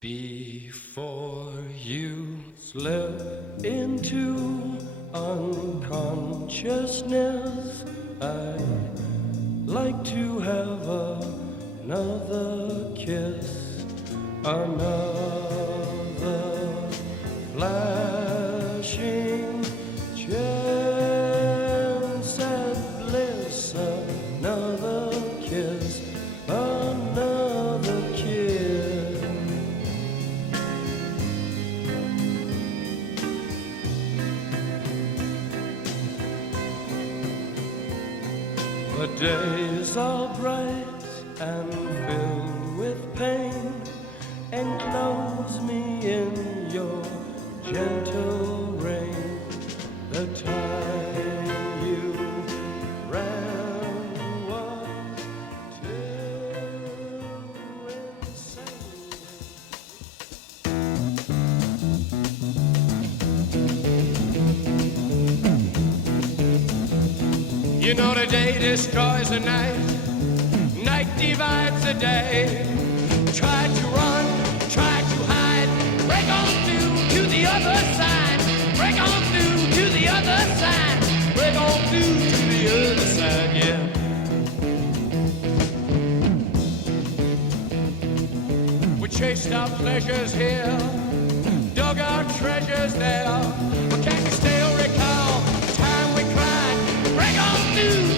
Before you slip into unconsciousness, I'd like to have another kiss, another flashing chance at bliss, another kiss, another kiss. The days are bright and filled with pain. Enclose me in your gentle rain. The time you ran was too insane. You know the day destroys the night, night divides the day. Try to run, try to hide, break on through to the other side, break on through to the other side, break on through to the other side, yeah. We chased our pleasures here, dug our treasures there, but can you still recall the time we cried? Break on through